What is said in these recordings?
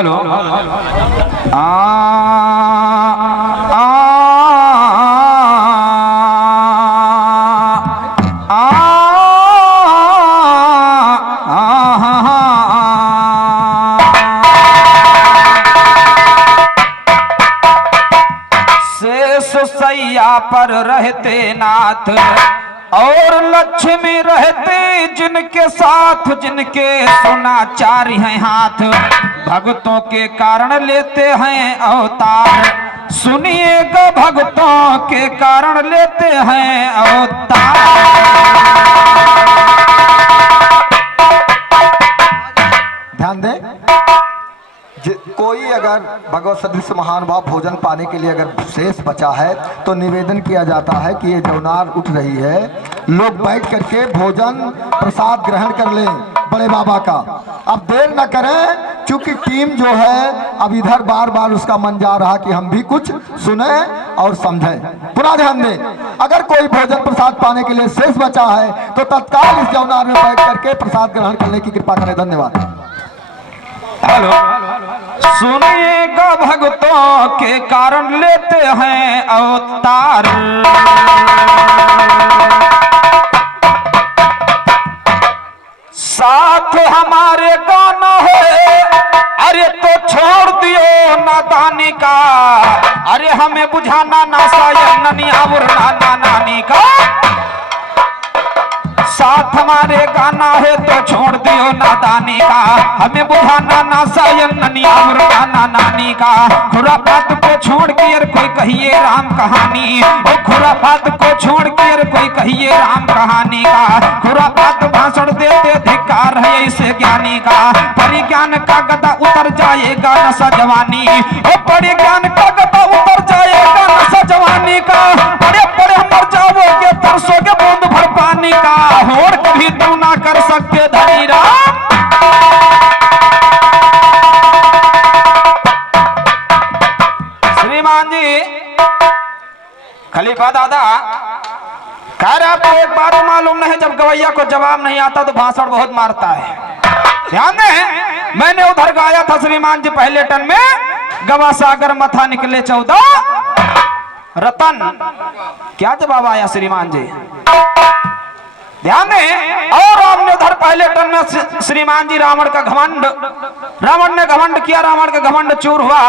Hello आ आ सैया पर रहते नाथ और लक्ष्मी रहते जिनके साथ, जिनके सोना चारी हैं हाथ, भक्तों के कारण लेते हैं अवतार। सुनिएगा भक्तों के कारण लेते हैं अवतार। ध्यान दें, कोई अगर भगवत सदृश महान भाव भोजन पाने के लिए अगर शेष बचा है तो निवेदन किया जाता है कि ये जौनार उठ रही है, लोग बैठ करके भोजन प्रसाद ग्रहण कर लें बड़े बाबा का। अब देर न करें, क्योंकि टीम जो है अब इधर बार बार उसका मन जा रहा कि हम भी कुछ सुने और समझें। पुनः ध्यान दें, अगर कोई भोजन प्रसाद पाने के लिए शेष बचा है तो तत्काल इस जौनार में बैठ करके प्रसाद ग्रहण करने की कृपा करें। धन्यवाद। हेलो, सुनिएगा भक्तों के कारण लेते हैं अवतार। साथ हमारे गाना है, अरे तो छोड़ दियो नादानी का, अरे हमें बुझाना ना सायन ननिया बुरना ना नानी का। साथ हमारे गाना है तो छोड़ दियो नादानी का, हमें बुझाना ना सायन ननिया बुरना ना नानी का। खुराफात को छोड़ के यार कोई कहिए राम कहानी, ओ खुराफात को छोड़ के यार कोई कहिए राम कहानी का। खुराफात भाषण देते धिक्कार है इसे ज्ञानी का। परिज्ञान का गदा उतर जाएगा नशा जवानी, ओ परिज्ञान का गदा उतर जाएगा नशा जवानी का। बड़े बड़े मर जाओगे तरसोगे बूंद भर पानी का, होड़ कभी तुम ना कर सकते धनी राम। श्रीमान जी खलीफा दादा कह रहे आपको एक बात मालूम नहीं, जब गवैया को जवाब नहीं आता तो भाषण बहुत मारता है। ध्यान दें, मैंने उधर गाया था श्रीमान जी पहले टन में, गवा सागर मथा निकले 14 रतन। क्या जवाब आया श्रीमान जी? ध्यान दें, और हमने उधर पहले टन में श्रीमान जी रावण का घमंड, रावण ने घमंड किया, रावण का घमंड चूर हुआ,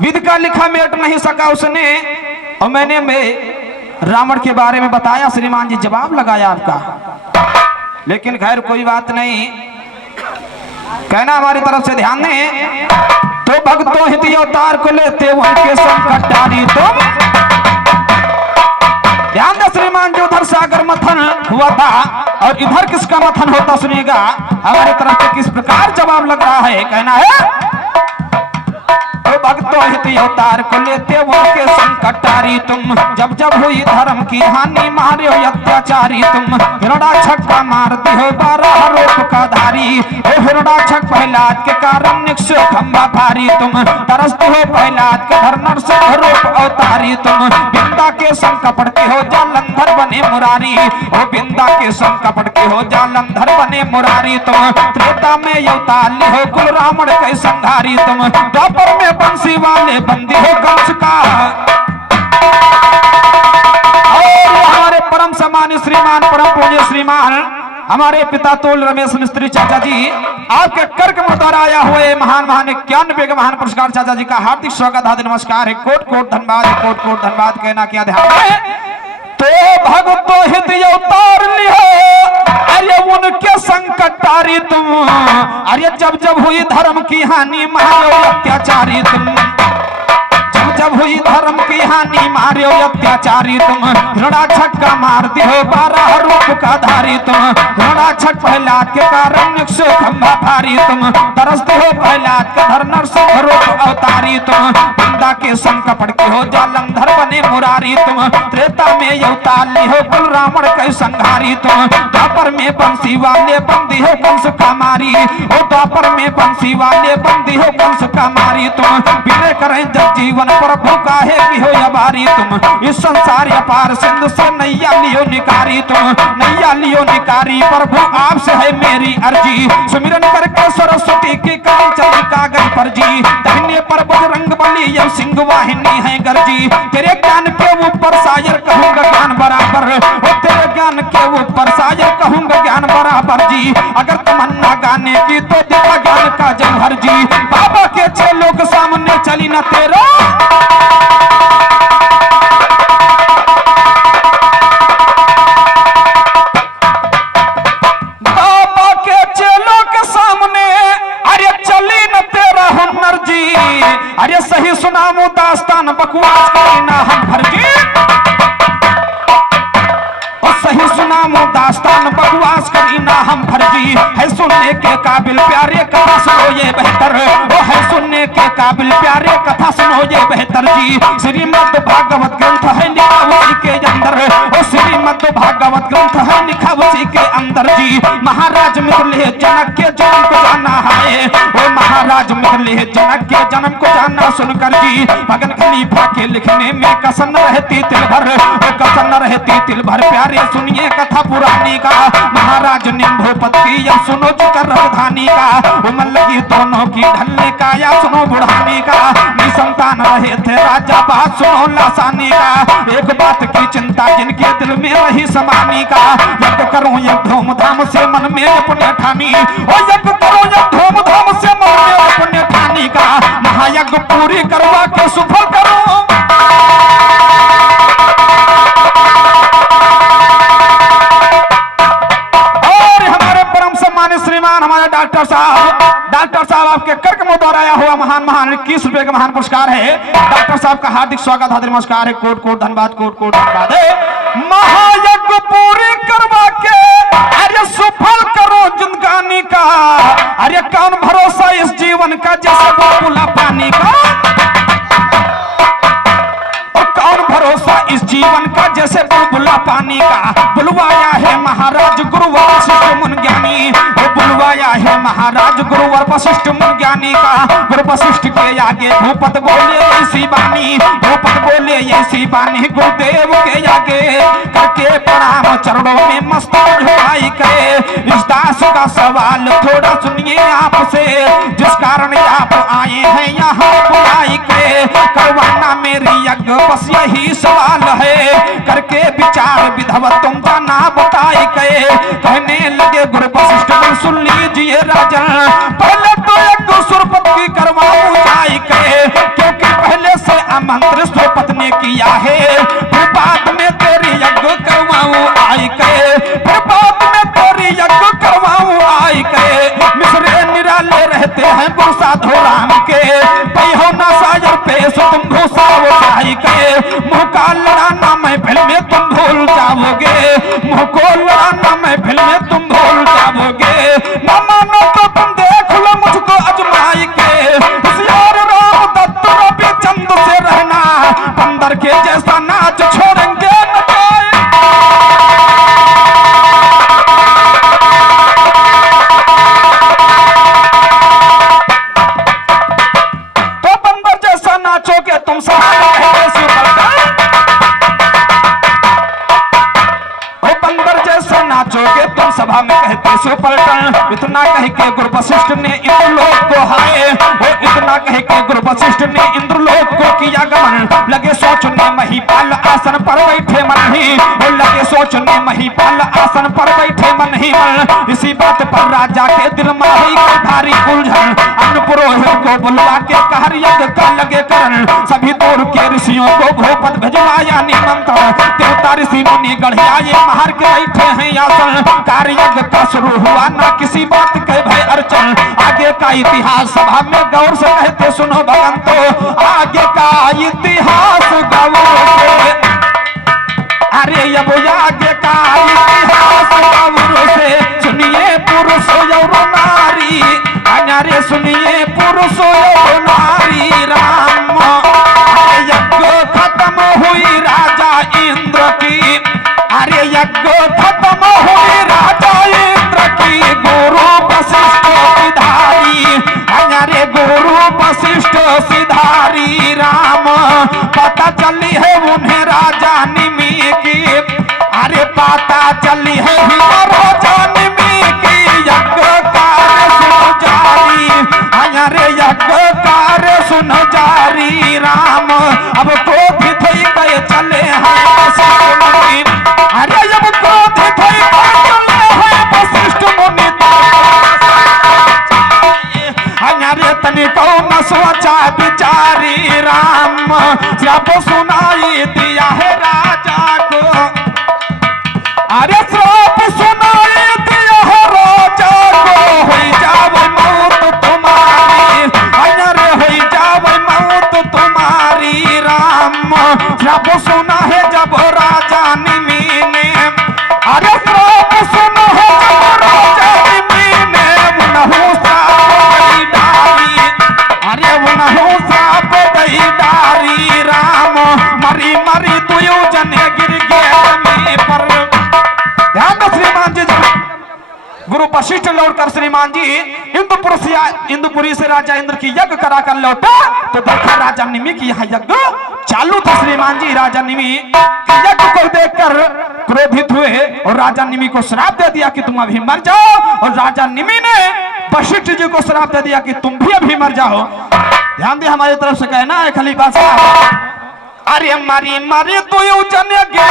विध का लिखा मेट नहीं सका उसने। और मैंने रावण के बारे में बताया, श्रीमान जी जवाब लगाया आपका। लेकिन खैर कोई बात नहीं, कहना हमारी तरफ से ध्यान दें। तो भक्तों हित अवतार को लेते उनके संकट टारी तुम। ध्यान दे श्रीमान जी, उधर सागर मथन हुआ था और इधर किसका मथन होता सुनिएगा हमारी तरफ से किस प्रकार जवाब लग रहा है। कहना है भक्तों हित अवतार को लेते उनके संकट टारी तुम। जब जब हुई धर्म की हानि मारे हो अत्याचारी तुम। हिरणाक्षक का मारते हो 12 रूप का धारी, हिरणाक्षक प्रहलाद के कारण निक्ष खंबा भारी तुम। तरसते हो प्रहलाद के धर नरसिंह रूप अवतारी तुम। बिंदा के संग कपड़ते हो जालंधर बने मुरारी, ओ बिंदा के संग कपड़ते हो जालंधर बने मुरारी तुम। त्रेता में अवतार ली हो कुल रावण के संहारी तुम। द्वापर में बंसी वाले बंदी हो कंस का। और हमारे परम सम्मानित श्रीमान परम पूज्य श्रीमान हमारे पिता तोल रमेश मिस्त्री चाचा जी, आपके कर्क में द्वारा आया हुए महान महान 91 के महान पुरस्कार चाचा जी का हार्दिक स्वागत हार्दिक नमस्कार है। कोट कोट धन्यवाद, कोट कोट धन्यवाद। कहना क्या ध्यान है तो भगतो हित अवतार लियो, अरे उनके संकट टारी तुम। अरे जब जब हुई धर्म की हानि मारो अत्याचारी तुम। जब जब हुई धर्म की हानि मारे अत्याचारी तुम। हिरणाक्षक का मार दियो 12 रूप का धारी तुम। हिरणाक्षक प्रहलाद के कारण निक्ष खंबा भारी तुम। तरसते हो प्रहलाद के धर नरसिंह रूप अवतारी तुम। बिंदा के संग कपड़ के हो जालंधर बने मुरारी तुम। त्रेता में अवतार ली हो कुल रावण के संहारी तुम। द्वापर में बंसी वाले बंदी हो कंस का मारी, ओ द्वापर में बंसी वाले बंदी हो कंस का मारी तुम। विनय करें जब जीवन प्रभु काहे की हो अबारी तुम इस संसार अपार सिंधु से नैया लियो निकारी तुम नैया लियो निकारी प्रभु आपसे है मेरी अर्जी सुमिरन करके सरस्वती की काम चली कागज पर जी दाहिने पर बजरंग बली यह सिंह वाहिनी है गर्जी तेरे ज्ञान के ऊपर सायर कहूंगा ज्ञान बराबर ओ तेरे ज्ञान के ऊपर सायर कहूंगा ज्ञान बराबर जी अगर तमन्ना गाने की तो देगा ज्ञान का जौहर जी बाबा के चेलों के सामने चली ना तेरा बाबा के चेलों के सामने अरे चली न तेरा हुनर जी अरे सही सुनामू दास्तान बकवास करी ना हम फर्जी सही सुनामो दास्तान बकवास करी ना हम फर्जी है सुनने के काबिल प्यारे कथा सुनो ये बेहतर वो है सुनने के काबिल प्यारे कथा सुनो ये बेहतर जी श्रीमद् भागवत ग्रंथ है लिखा उसी के अंदर वो श्रीमद् भागवत ग्रंथ है लिखा उसी के अंदर जी महाराज मिथिले जनक के जन्म को जाना है वो महाराज मिथिले जनक के जन्म को जाना सुनकर जी मगन खलीफा के लिखने में कसम रहती तिल भर वो कसम रहती तिल भर प्यारे सुनिए कथा पुरानी का महाराज निम्भोपति या सुनो जिकर राजधानी का उमर लगी दोनों की ढलने का या सुनो बुढ़ानी का निसंतान रहे थे राजा बात सुनो लासानी का एक बात की चिंता जिनके दिल में रही समानी का यज्ञ करो ये धूमधाम से मन में अपने ठानी और यज्ञ करो ये धूमधाम से मन में अपने ठानी का महायज्ञ पूरी करवा के सफल करो श्रीमान हमारे डॉक्टर साहब आपके कर के द्वारा आया हुआ महान 21 रुपए का महान पुरस्कार है डॉक्टर साहब का हार्दिक स्वागत हार्दिक नमस्कार है कोट कोट धन्यवाद कोट कोट धन्यवाद है महायज्ञ पूरी करवा के अरे सफल करो जिंदगानी का अरे कौन भरोसा इस जीवन का जैसे बुलबुला पानी का कौन भरोसा इस जीवन का जैसे बुलबुला पानी का बुलवाया है महाराज गुरुवर वशिष्ठ मुनि ज्ञानी वो बुलवाया है महाराज गुरुवर वशिष्ठ मुनि ज्ञानी का गुरु वशिष्ठ के आगे भूपत बोले ऐसी बानी भूपत बोले ऐसी बानी गुरुदेव के आगे करके प्रणाम चरणों में मस्तक झुकाई के इस दास का सवाल थोड़ा सुनिए आपसे जिस कारण आप आए हैं यहाँ बुलाई के करवाना मेरी यज्ञ बस यही सवाल है करके विचार विधव तुम जाना बताई के कहने लगे गुरु वशिष्ठ सुन लीजिए राजन पहले तो यज्ञ सुरपति करवाऊं जाई के क्योंकि पहले से आमंत्रित सुरपति ने किया है फिर बाद में तेरी यज्ञ करवाऊं आई के फिर बाद में तेरी यज्ञ करवाऊं आई के मिश्रे निराले रहते हैं गुरु साधु राम के हो ना सायर पे तुम घुसा उठाई के मुँह का लड़ाना महफिल में तुम भूल जाओगे मुँह को लड़ाना महफिल में तुम भूल जाओगे न मानो तो तुम देख लो मुझको अजमाई के होशियार राम दत्त रवि चंद से रहना बंदर के जैसा नाच छोड़ेंगे न पाए तो बंदर जैसा नाचोगे तुम सब नाचोगे तुम सभा में कहते सो पलटन इतना कह के गुरु वशिष्ठ ने इंद्रलोक को हाय वो इतना कह के गुरु वशिष्ठ ने इंद्रलोक को किया गमन लगे सोचने महिपाल आसन पर बैठे मन ही वो लगे सोचने महिपाल आसन पर बैठे मन ही मन इसी बात पर राजा के दिल में हुई भारी उलझन अन्न पुरोहित को बुलवा के कार्य का लगे करन सभी दूर के ऋषियों को भूपत भिजवाया निमंत्रण देवता ऋषि मुनि गढ़िया ये मार के बैठे हैं कार्य का शुरू हुआ ना किसी बात के भय अर्चन आगे का इतिहास सभा में गौर से कहते सुनो भगवंतो आगे का इतिहास गौर से अरे अब आगे का इतिहास गौर से सुनिए पुरुष और नारी अरे सुनिए पुरुष और नारी राम यज्ञ खत्म हुई राजा इंद्र की अरे यज्ञ खत्म हुई राजा इंद्र की गुरु वशिष्ठ सिधारी अरे गुरु वशिष्ठ सिधारी राम राजा निमी की अरे पाता चली है राजा निमी की यज्ञ कार्य सुन जारी अरे यज्ञ कार्य सुन जारी राम अब क्रोधित होई गए चले हैं वशिष्ठ मुनि अरे अब क्रोधित होई गए चले हैं वशिष्ठ मुनि अरे तनिको न सोचा बिचारी राम जब सुनाई दिया है राजा को अरे श्राप सुनाई दिया है राजा को होई जावे मौत तुम्हारी अरे होई जावे मौत तुम्हारी राम श्राप सुना है जब राजा निमी ने अरे श्राप सुना है जब राजा निमी ने उन्हों श्राप डाली अरे उन्हों श्राप दई डारी राम मरी मरी तुयु जने गिर गए जमी पर ध्यान दो श्रीमान जी गुरु वशिष्ठ लौटकर श्रीमान जी इंदुपुरी से राजा इंद्र की यज्ञ करा कर लौटा तो देखा राजा निमि की यहाँ यज्ञ चालू था श्रीमान जी राजा निमि यज्ञ को देखकर क्रोधित हुए और राजा निमि को श्राप दे दिया कि तुम अभी मर जाओ और राजा निमि ने वशिष्ठ जी को श्राप दे दिया कि तुम भी अभी मर जाओ। ध्यान दे हमारी तरफ से कहना है खलीफा साहब अरे मारी मारी तुयु जन गिर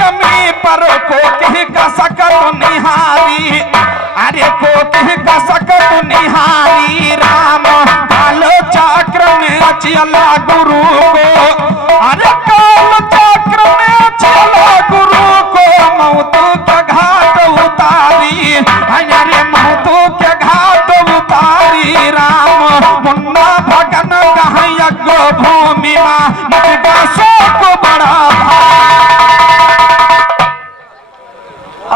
जमी पर को कहीं का सकत निहारी अरे को कहीं का सकत निहारी राम काल चक्र में चला गुरु को अरे काल चक्र में चला गुरु को मौत के घाट उतारी अरे मौत के घाट उतारी राम मुन्ना भगन कहाँ यज्ञ भूमि माँ शोक बड़ा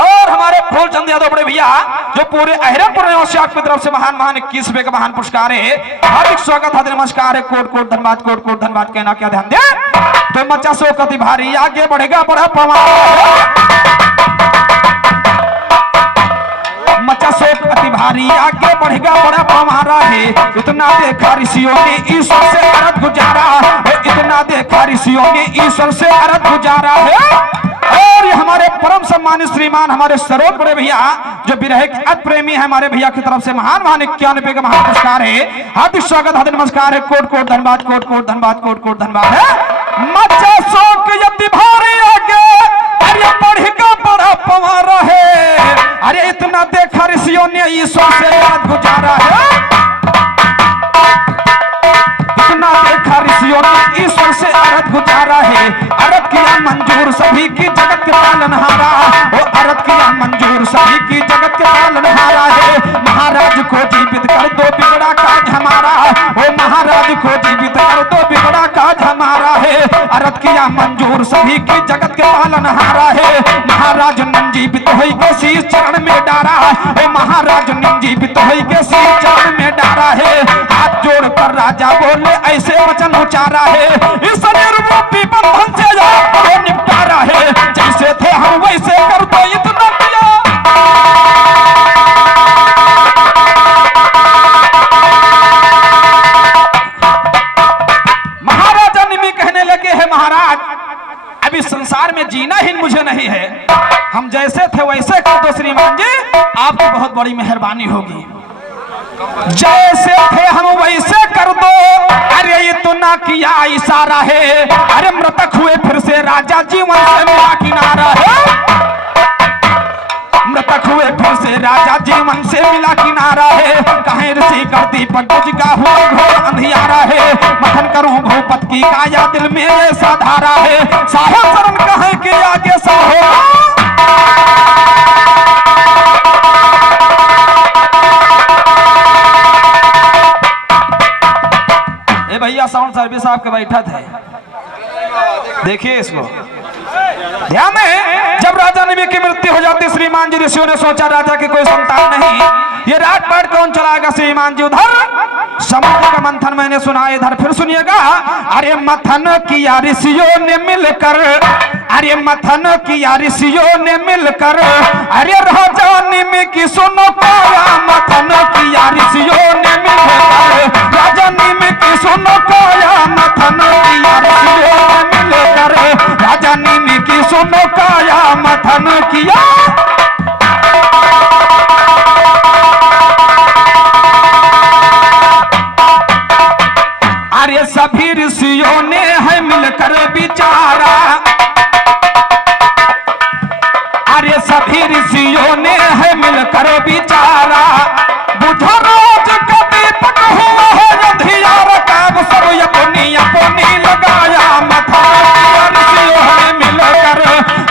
और हमारे फूलचंद यादव बड़े भैया जो पूरे अहिरपुर निवासी की तरफ से महान महान 21 रुपए का महान पुरस्कार है हार्दिक स्वागत है नमस्कार है कोट कोट धन्यवाद कहना क्या ध्यान दे तो मचा शोक अति भारी आगे बढ़ेगा बड़ा मचा शोक अति भारी आगे बढ़ेगा बड़ा पमारा है इतना देखा ऋषियों ने ईश्वर से अरथ गुजारा है इतना देखा ऋषियों ने ईश्वर से अरथ गुजारा है और ये हमारे परम सम्मानित श्रीमान हमारे सरोज बड़े भैया जो विरह के अति प्रेमी है हमारे भैया की तरफ से महान महान 91 रुपए का महान पुरस्कार है हार्दिक स्वागत हार्दिक नमस्कार है कोट कोट धन्यवाद है मचा शोक अति भारी आगे अरे बढ़ेगा बड़ा पमारा है अरे इतना देखा ऋषियों ने ईश्वर से याद गुजारा है इतना देखा ऋषियों ने ईश्वर से अरथ गुजारा है अरथ किया मंजूर सभी की जगत के पालनहारा वो अरथ किया मंजूर सभी की जगत के पालनहारा है महाराज को जीवित कर दो बिगड़ा काज हमारा वो महाराज को जीवित कर दो बिगड़ा काज हमारा है अरथ किया मंजूर सभी की जगत के पालनहारा है महाराज नंजीवित होई के शीश चरण में डारा है महाराज नंजीवित होई के शीश चरण में डारा है हाथ जोड़ कर राजा बोले ऐसे वचन उचारा है इस निर्रूपी बंधन से आपको निपटारा है जैसे थे हम वैसे कर दो इतना किया महाराजा निमि कहने लगे हैं महाराज अभी संसार में जीना ही मुझे नहीं है हम जैसे थे वैसे कर दो श्रीमान जी आपकी बहुत बड़ी मेहरबानी होगी जैसे थे हम वैसे कर दो अरे इतना किया इशारा है अरे मृतक हुए फिर से राजा जीवन से मिला किनारा है मृतक हुए फिर से राजा जीवन से मिला किनारा है कहे ऋषि कर दीपक बुझ का हुआ घोर अंधियारा है मथन करूं भूपत की काया दिल में ऐसा धारा है साहेब शरण कहे के आगे सा होगा भैया साउंड सर्विस आपके बैठा थे देखिए इसको ध्यान में जब राजा निमि की मृत्यु हो जाती श्रीमान जी ऋषियों ने सोचा राजा की कोई संतान नहीं ये रात पाट कौन चलाएगा श्रीमान जी उधर समुद्र का मंथन मैंने सुना इधर फिर सुनिएगा अरे मथन किया ऋषियों ने मिलकर अरे मथन किया ऋषियों ने मिलकर अरे राजा निमि की सुनो पाया मथन किया ऋषियों ने मिलकर राजा निमि की सुनो पाया मथन किया ऋषियों ने मिलकर राजा निमि सुनो काया मथन किया। अरे सभी ऋषियों ने है मिलकर विचारा, अरे सभी ऋषियों ने है मिलकर विचारा, बुझो रोज का दीपक हुआ है अंधियार का, सब अपनी अपनी लगाया मथा किया। ऋषियों ने मिलकर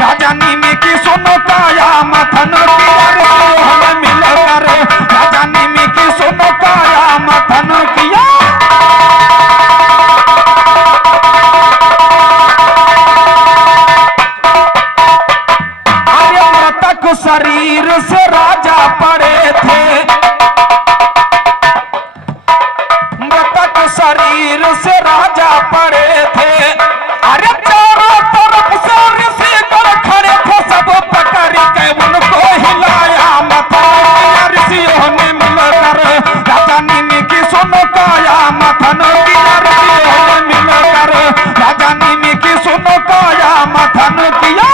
राजा नीमी की सुनो काया मथन किया। ऋषियों ने मिलकर राजा नीमी की सुनो काया मथन किया। शरीर से राजा पड़े थे, मृतक शरीर से राजा पड़े थे। अरे चारों तरफ से ऋषि कर खड़े थे, सब पकड़ के उनको हिलाया मथा किया। ऋषियों ने मिलकर राजा नीमी की सुनो काया मथन किया। ऋषियों ने मिलकर राजा नीमी की सुनो काया मथन किया।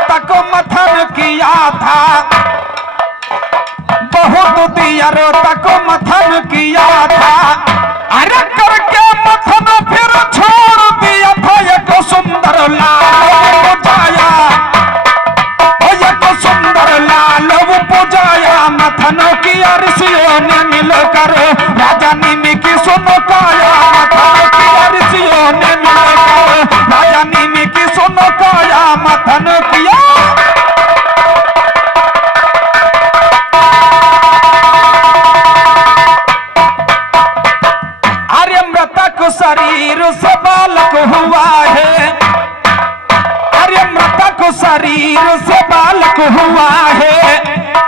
तक मथन किया था, बहुत देर तक मथन किया था। अरे करके मथन फिर छोड़ दिया था, एक सुंदर लाल पुजाया, एक सुंदर लाल पुजाया मथन किया। ऋषियों ने मिलकर राजा नीमी की सुनो काया मथन किया। ऋषियों ने मिलकर राजा नीमी की सुनो काया मथन किया। अरे मृतक शरीर से बालक हुआ है, अरे मृतक शरीर से बालक हुआ है।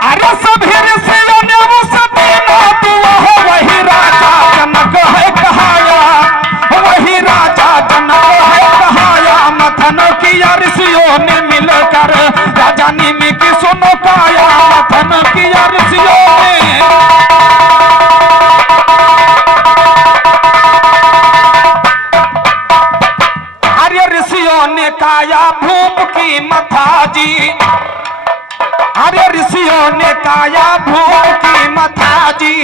अरे सभी ऋषियों ने उस दिन दुआ है, वही राजा जनक है कहाया, वही राजा जनक है कहाया मथन किया। ऋषियों ने मिलकर राजा नीमी की सुनो काया मथन किया। ऋषियों ने अरे ऋषियों ने काया भूप की मथा जी, अरे ऋषियों ने काया भूप की मथा जी।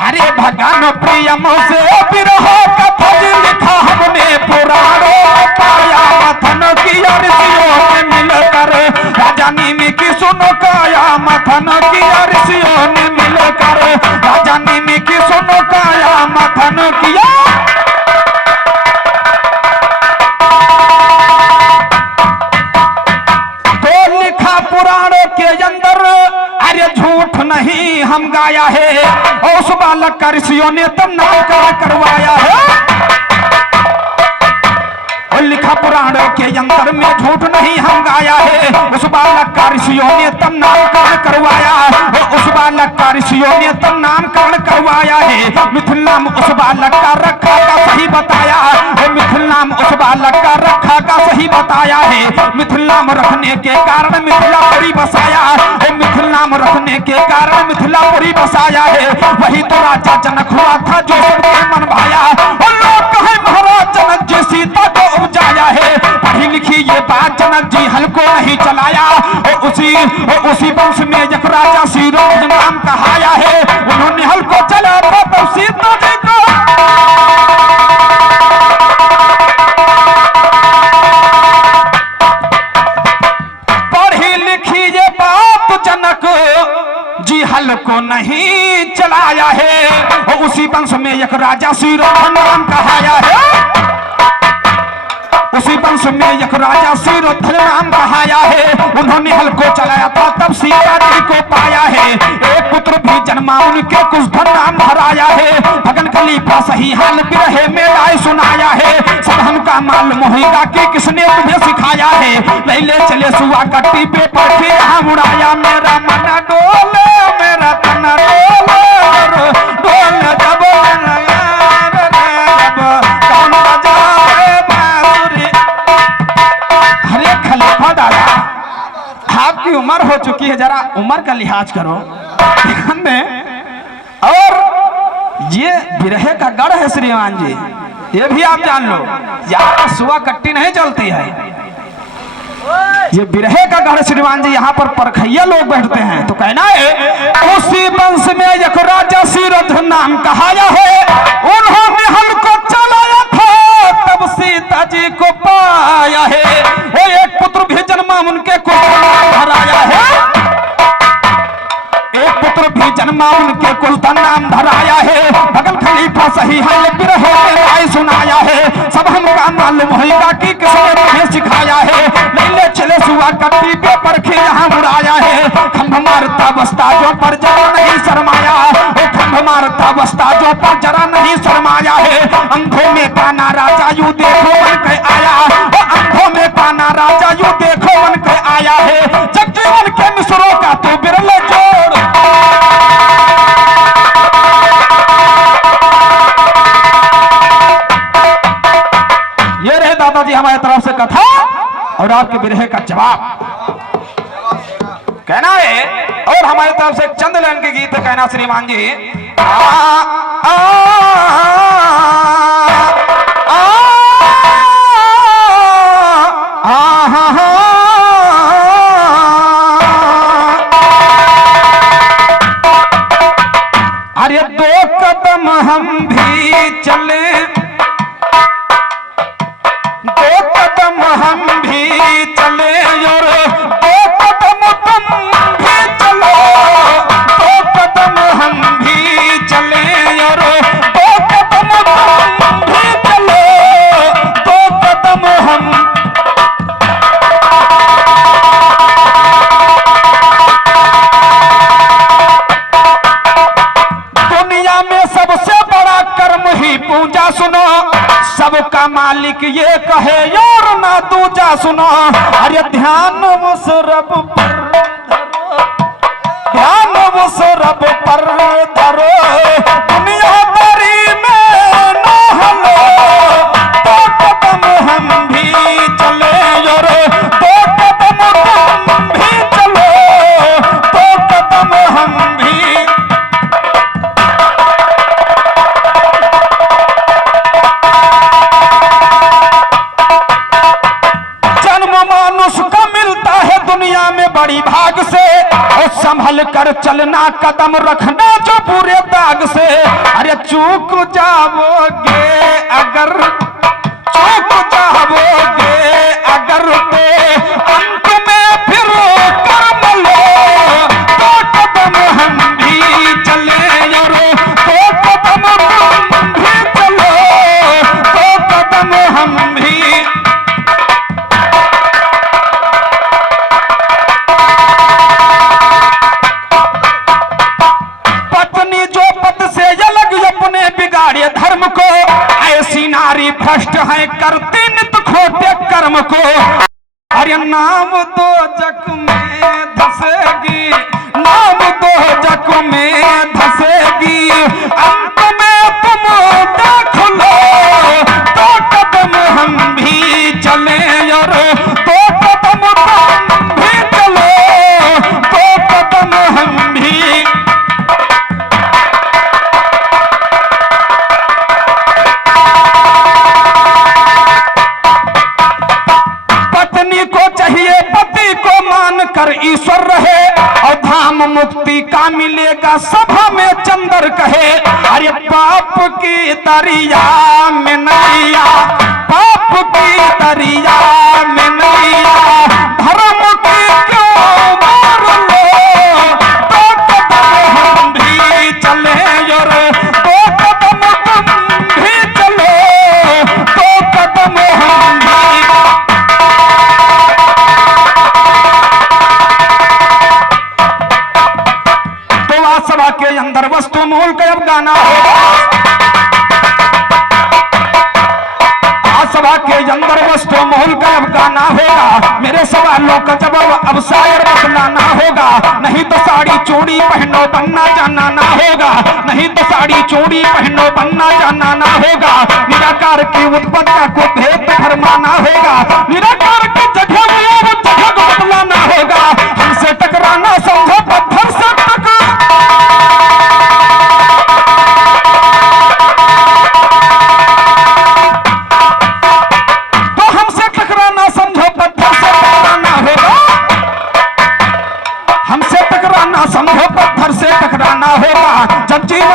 अरे भगवान प्रियम से विरह कथा लिखा हमने पुराणों में पाया मथन किया। ऋषियों ने मिलकर राजा नीमी की सुनो काया मथन किया। ऋषियों ने मिलकर राजा नीमी की सुनो काया मथन किया। तो लिखा पुराणों के अंदर, अरे झूठ नहीं हम गाया है, और उस बालक का ऋषियों ने तब नामकरण करवाया है। और लिखा पुराणों के अंदर में झूठ नहीं हम गाया है, उस बालक का ऋषियों ने तब नामकरण करवाया है। उस बालक का ऋषियों ने तब नामकरण करवाया है। मिथिल नाम उस बालक का रखा का सही बताया है, मिथिल नाम उस बालक का रखा का सही बताया है। मिथिल नाम रखने के कारण मिथिलापुरी बसाया है, मिथिल नाम रखने के कारण मिथिलापुरी बसाया है। वही तो राजा जनक हुआ था जो सबके मन भाया, और लोग कहे महाराज जनक जी सीता को उपजाया है। पढ़ी लिखी ये बात जनक जी हल्को नहीं चलाया, और उसी वंश में एक राजा सिरोज नाम कहाया है, उन्होंने हल्को चला तो सीता जी को पढ़ी लिखी ये बात जनक जी हल्को नहीं चलाया है, और उसी वंश में एक राजा सिरोज नाम कहाया है। उसी वंश में एक राजा सिरोधन नाम कहाया है, उन्होंने हल को चलाया था तब सीता जी को पाया है। एक पुत्र भी जन्मा उनके कुछ धन नाम हराया है, भगन खलीफा सही हाल बिरहे में लाए सुनाया है। सब हमका मालूम होगा कि किसने तुम्हें सिखाया है, पहले चले सुआ कट्टी पे पढ़े यहाँ उड़ाया। मेरा मन डोले मेरा तन डोले डोल जब आपकी उम्र हो चुकी है, जरा उम्र का लिहाज करो। ध्यान दें। और ये बिरहे का गढ़ है श्रीमान जी, ये भी आप जान लो, यहाँ पर सुबह कट्टी नहीं चलती है। ये बिरहे का गढ़ श्रीमान जी, यहाँ पर परखैया लोग बैठते हैं। तो कहना है उसी वंश में एक राजा सीरथ नाम कहाया है, उन्होंने हमको चलाया था तब सीता जी को पाया है। वो एक पुत्र भी जन्मा उनके को हराया है, एक पुत्र भी जन्मा उनके कुल का नाम धराया है। भगल खलीफा सही है ये बिरहे में राय सुनाया है, सब हमका मालूम होगा कि किसने सिखाया है। ले चले सुआ कट्टी पे परखे यहाँ उड़ाया है, खंभ मारता बस्ता जो पर जरा नहीं शर्माया, वो खंभ मारता बस्ता जो पर जरा नहीं शर्माया है। अंधों में पाना राजा यू देखो बन के आया, वो अंधों में पाना राजा यू देखो बन के आया है। जगजीवन के मिसरों का तो बिरले जोड़, ये रहे दादाजी हमारे तरफ से कथा और आपके बिरहे का जवाब कहना है। और हमारी तरफ से एक चंद लाइन के गीत कहना श्रीमान जी। आ, आ, आ, आ, आ, अरे दो कदम हम भी चले, दो कदम हम भी चले और दो कदम तुम भी चलो, दो कदम हम भी चले और दो कदम तुम भी चलो, दो कदम हम। दुनिया में सबसे बड़ा कर्म ही पूजा सुनो, सबका मालिक ये कहे और ना दूजा सुनो। अरे ध्यान उस रब पर धरो, ध्यान उस रब पर धरो, दुनियादारी में न हलो, दो कदम हम भी चले और दो कदम तुम भी चलो, दो कदम हम भी। बड़ी भाग से और संभल कर चलना, कदम रखना जो पूरे दाग से। अरे चूक जाओगे अगर, चूक जाओगे अगर तो अंत में फिर कर्म लो, दो कदम हम भी चले और दो कदम तुम भी चलो, दो कदम हम भी। धर्म को ऐसी नारी भ्रष्ट है करती नित खोटे कर्म को। अरे नाम दो जग में धसेगी, नाम दो जग में धसेगी, अंत में तुम देख लो, दो कदम हम भी चले और दो कदम तुम भी चलो, दो कदम हम भी। कर ईश्वर रहे और धाम मुक्ति का मिलेगा सभा में चंदर कहे। अरे पाप की दरिया में नैया, पाप की दरिया में नैया, धर्म की क्यों मार लो, दो कदम हम भी चले और दो कदम तुम भी चलो, दो कदम हम भी। सभा के अंदर वस्तु मूल का अब गाना होगा, सभा के अंदर वस्तु मूल का अब गाना होगा। मेरे सवालों का जवाब अब शायर बतलाना होगा, नहीं तो साड़ी चूड़ी पहनो बनना जाना ना होगा, नहीं तो साड़ी चूड़ी पहनो बनना जाना ना होगा। निराकार की उत्पत्ति को भेद फरमाना होगा, निराकार की जगह में जगह को बदलाना होगा। हमसे टकराना समझो पत्थर से टकरा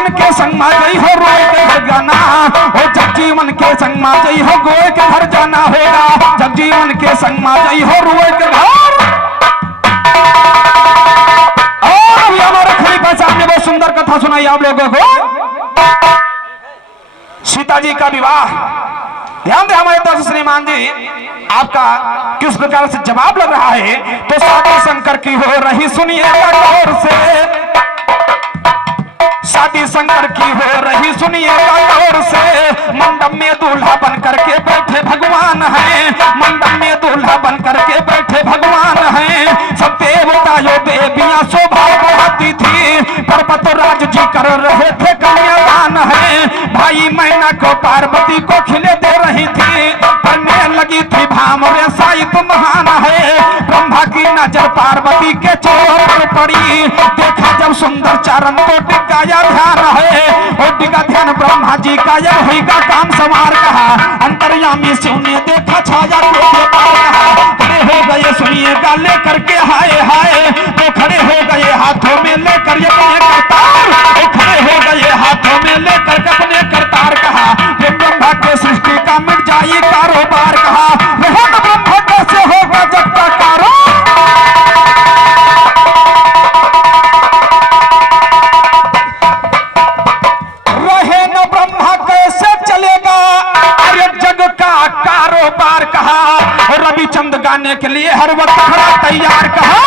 जगजीवन के संग मा गई हो रोए के घर जाना, ओ जगजीवन के संग मा गई हो गोए के घर जाना होगा, जगजीवन के संग मा गई हो रोए के घर। और अभी हमारे खलीफा साहब ने बहुत सुंदर कथा सुनाई आप लोगों को, सीता जी का विवाह। ध्यान दे हमारे तरफ श्रीमान जी, आपका किस प्रकार से जवाब लग रहा है, तो शादी शंकर की हो रही सुनिए गौर से, शादी शंकर की हो रही सुनिए गौर से, मंडप में दूल्हा बन करके बैठे भगवान हैं, मंडप में दूल्हा बन करके बैठे भगवान हैं, सब देवताओं देवियां शोभा बढ़ाती थी, पर्वतराज जी कर रहे थे कन्यादान है, भाई मैना को पार्वती को खिले दे रही थी, पढ़ने लगी थी भामरे साहित्य महान है, ब्रह्मा की नजर पार्वती के चोर पर पड़ी, देखा जब सुंदर चरण को टिकाया ध्यान है, और टिका ध्यान ब्रह्मा जी का यह हुई का काम संवार कहा, अंतर्यामी शिव ने देखा छाया को पार कहा, खड़े हो गए सुनिएगा लेकर के हाय हाय, तो खड़े हो गए हाथों में लेकर ये अपने करतार, तो खड़े हो गए हाथों में लेकर के अपने करतार कहा, ये ब्रह्मा के सृष्टि का मिट जाए कारोबार कहा, रहे न ब्रह्मा कैसे होगा जग का कारो। रहे न ब्रह्मा कैसे चलेगा अरे जग का कारोबार कहा, और रविचंद गाने के लिए हर वक्त खड़ा तैयार कहा,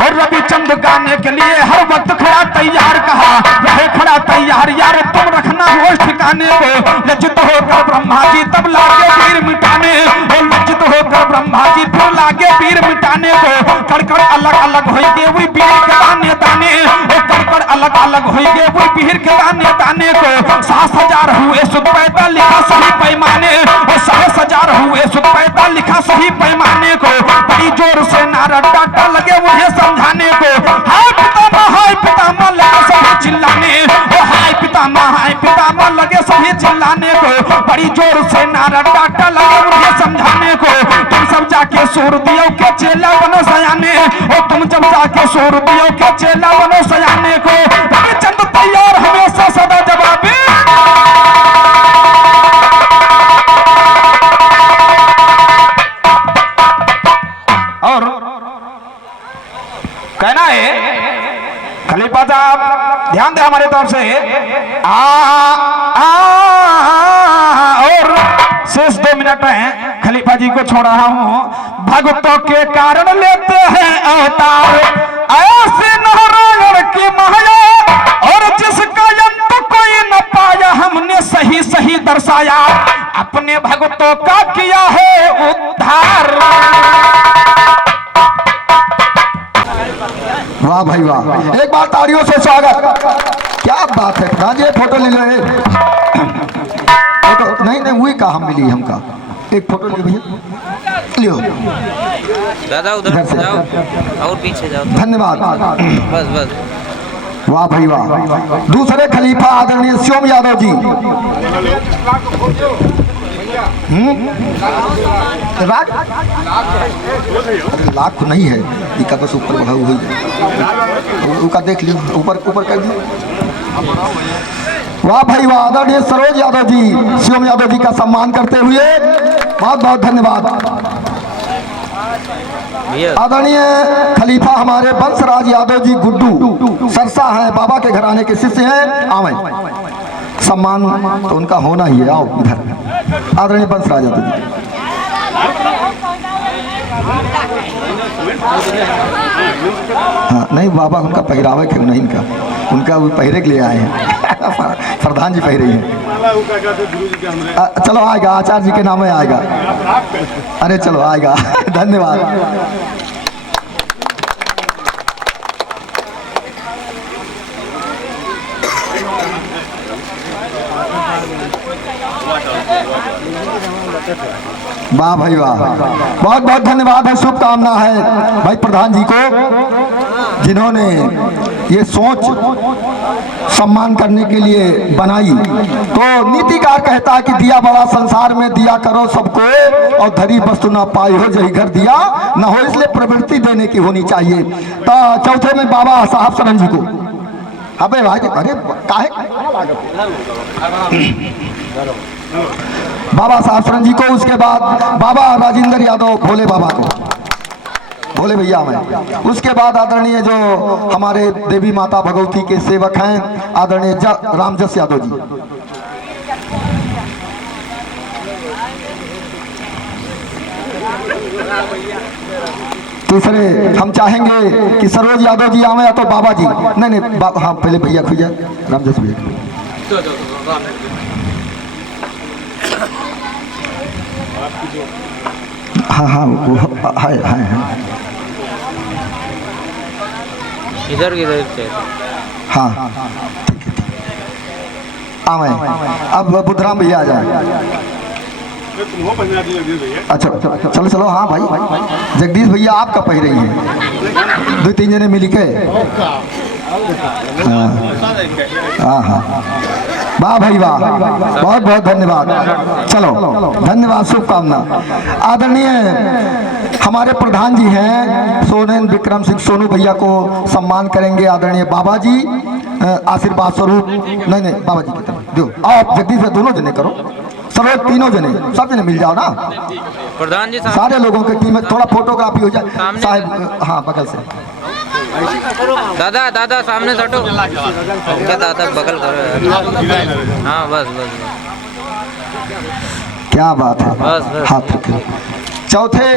और रविचंद गाने के लिए हर वक्त खड़ा तैयार कहा, रहे खड़ा तैयार यार तुम रखना हो ठिकाने को, लज्जित होकर ब्रह्मा जी तब लागे वीर मिटाने, और लज्जित होकर ब्रह्मा जी फिर लागे वीर मिटाने को, कड़कड़ अलग अलग होइगे वही वीर के दाने दाने, और कड़कड़ अलग अलग होइगे वही वीर के दाने दाने को, 7,000 हुए सुध पैदा लिखा सही पैमाने, और 7,000 हुए सुध पैदा लिखा सही पैमाने को, बड़ी जोर से नारद डाटा लगे उन्हें समझाने को, हाय पितामह लगे सभी चिल्लाने, ओ हाय पितामह लगे सभी चिल्लाने को, बड़ी जोर से नारद डाटा लगे उन्हें समझाने को, तुम सब जाके सूरदियों के चेला बनो सयाने, और तुम जब जाके सूरदियों के चेला बनो सयाने को, रविचंद तैयार हमेशा सदा जवाबी। और कहना है खलीफा साहब ध्यान दे हमारे तरफ से और शेष 2 मिनट हैं, खलीफा जी को छोड़ रहा हूं, भक्तों के कारण लेते हैं अवतार ऐसे नारायण की माया, और जिसका अंत कोई न पाया हमने सही सही दर्शाया, अपने भक्तों का किया है उद्धार। वाह भाई वाह, एक बार तालियों से स्वागत। क्या बात है राजे, फोटो ले लो, फोटो नहीं वही कहा मिली हमका, एक फोटो ले भैया लियो दादा, उधर से जाओ और पीछे जाओ, धन्यवाद। बस बस, वाह भाई वाह। दूसरे खलीफा आदरणीय शिवम यादव जी, लाख तो नहीं है, इका बस ऊपर बढ़ा हुई है, उसका देख लियो, ऊपर ऊपर कर दियो। वाह भाई वाह, आदरणीय सरोज यादव जी शिवम यादव जी का सम्मान करते हुए बहुत बहुत धन्यवाद। आदरणीय खलीफा हमारे बंसराज यादव जी गुड्डू सरसा हैं, बाबा के घराने के शिष्य हैं, आवे सम्मान तो उनका होना ही है, आओ इधर आदरणीय बंसराज यादव जी। हाँ नहीं बाबा उनका पहरावा क्यों नहीं, उनका वो पहरे के लिए आए हैं प्रधान जी पहरे हैं। चलो आएगा, आचार्य जी के नाम में आएगा, अरे चलो आएगा धन्यवाद। वाह भाई वाह, बहुत बहुत धन्यवाद है, शुभकामना है भाई प्रधान जी को, जिन्होंने ये सोच सम्मान करने के लिए बनाई। तो नीतिकार कहता है कि दिया बड़ा संसार में दिया करो सबको, और धरी वस्तु ना पाई हो जही घर दिया न हो, इसलिए प्रवृत्ति देने की होनी चाहिए। तो चौथे में बाबा साहब सरन जी को अबे भाई अरे काहे बाबा सासरन जी को, उसके बाद बाबा राजेंद्र यादव भोले बाबा को, भोले भैया में, उसके बाद आदरणीय जो हमारे देवी माता भगवती के सेवक हैं आदरणीय रामजस यादव जी। तीसरे हम चाहेंगे कि सरोज यादव जी आवे या तो बाबा जी, नहीं हाँ पहले भैया खुजा रामजस भैया। हाँ वो है इधर किधर से हाँ ठीक है आवे। अब बुधराम भैया आ जाए। अच्छा चलो चलो हाँ भाई जगदीश भैया आपका पह रही है, 2-3 जने मिल के। हाँ हाँ वाह भाई वाह, बहुत बहुत धन्यवाद। चलो धन्यवाद, शुभकामना। आदरणीय हमारे प्रधान जी हैं सोनेन विक्रम सिंह सोनू भैया को सम्मान करेंगे आदरणीय बाबा जी आशीर्वाद स्वरूप। नहीं बाबा जी की तरफ दो, आप जगदीश भैया दोनों जने करो, सरोज तीनों जने, सब जने मिल जाओ ना प्रधान जी, सारे लोगों के टीम में थोड़ा फोटोग्राफी हो जाए साहब। हाँ बगल से दादा दादा सामने से हटो, क्या दादा बगल करो। हाँ बस बस क्या बात है, बस हाथ रखिए। चौथे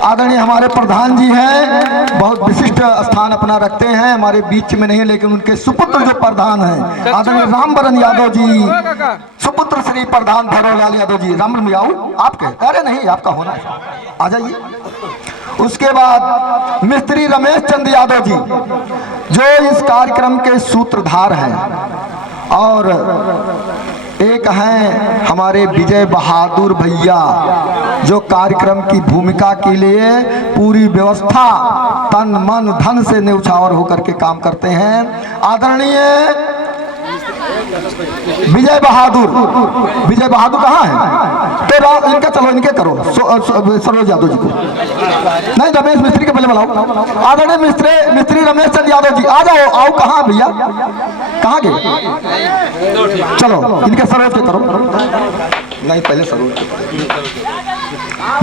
आदरणीय हमारे प्रधान जी हैं, बहुत विशिष्ट स्थान अपना रखते हैं, हमारे बीच में नहीं लेकिन उनके सुपुत्र जो प्रधान हैं आदरणीय रामबरन यादव जी, सुपुत्र श्री प्रधान भैरवलाल यादव जी। रामबरन में आओ आपके, अरे नहीं आपका होना है, आ जाइए। उसके बाद मिस्त्री रमेश चंद यादव जी जो इस कार्यक्रम के सूत्रधार हैं, और एक हैं हमारे विजय बहादुर भैया जो कार्यक्रम की भूमिका के लिए पूरी व्यवस्था तन मन धन से न्यौछावर होकर के काम करते हैं। आदरणीय विजय बहादुर कहाँ है? तो इनका चलो इनके करो, सरोज यादव जी को नहीं, रमेश मिस्त्री के पहले बुलाओ। आदरणीय मिस्त्री रमेश चंद यादव जी आ जाओ, आओ। कहाँ भैया, कहाँ गए? चलो इनके सरोज के करो, नहीं पहले सरोज के।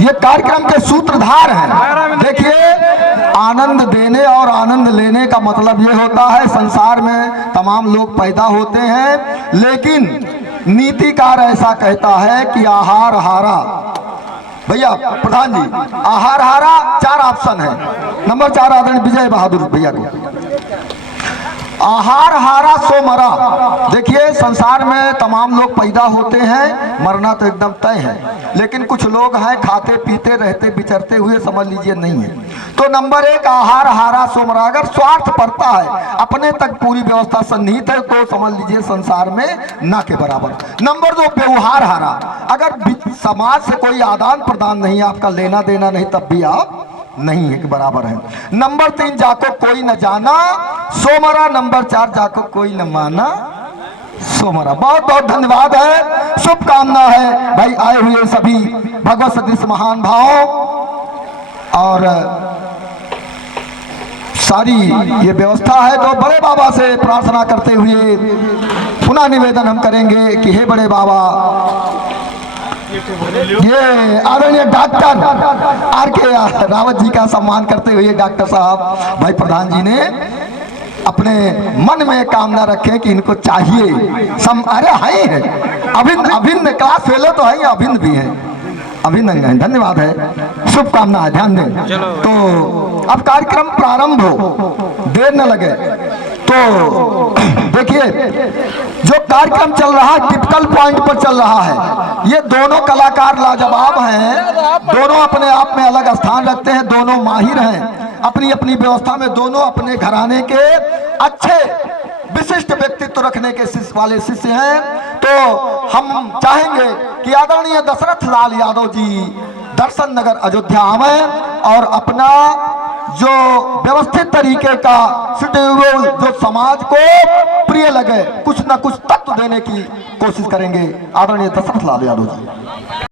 ये कार्यक्रम के सूत्रधार हैं। देखिए आनंद देने और आनंद लेने का मतलब ये होता है, संसार में तमाम लोग पैदा होते हैं लेकिन नीतिकार ऐसा कहता है कि आहार हारा। भैया प्रधान जी आहार हारा 4 ऑप्शन है। नंबर 4 आदरणीय विजय बहादुर भैया को, आहार हारा सो मरा। देखिए संसार में तमाम लोग पैदा होते हैं, मरना तो एकदम तय है, लेकिन कुछ लोग हैं खाते पीते रहते विचरते हुए, समझ लीजिए नहीं है। तो नंबर 1 आहार हारा सो मरा। अगर स्वार्थ पड़ता है, अपने तक पूरी व्यवस्था सन्निहित है, तो समझ लीजिए संसार में ना के बराबर। नंबर 2 व्यवहार हारा। अगर समाज से कोई आदान प्रदान नहीं, आपका लेना देना नहीं, तब भी आप नहीं है कि बराबर है। नंबर 3 जाको कोई न जाना सो मरा। नंबर 4 जाको कोई न माना सो मरा। बहुत बहुत धन्यवाद है, शुभकामना है भाई आए हुए सभी भगवत सदृश महान भाव। और सारी ये व्यवस्था है तो बड़े बाबा से प्रार्थना करते हुए पुनः निवेदन हम करेंगे कि हे बड़े बाबा, ये आदरणीय डॉक्टर आर.के. रावत जी का सम्मान करते हुए डॉक्टर साहब भाई प्रधान जी ने अपने मन में कामना रखे कि इनको चाहिए अरे है अभिन्न क्लास फेलो तो है, अभिन्न भी है, अभिनंदन है, धन्यवाद है, शुभकामना है, ध्यान दें। तो अब कार्यक्रम प्रारंभ हो, देर न लगे। तो देखिए जो कार्यक्रम चल रहा है टिपिकल पॉइंट पर चल रहा है। ये दोनों कलाकार लाजवाब हैं, दोनों अपने आप में अलग स्थान रखते हैं, दोनों माहिर हैं अपनी अपनी व्यवस्था में, दोनों अपने घराने के अच्छे विशिष्ट व्यक्तित्व रखने के वाले शिष्य हैं। तो हम चाहेंगे कि आदरणीय दशरथ लाल यादव जी दर्शन नगर अयोध्या आवे और अपना जो व्यवस्थित तरीके का शेड्यूल जो समाज को प्रिय लगे कुछ न कुछ तत्व देने की कोशिश करेंगे। आदरणीय दशरथ लाल यादव जी।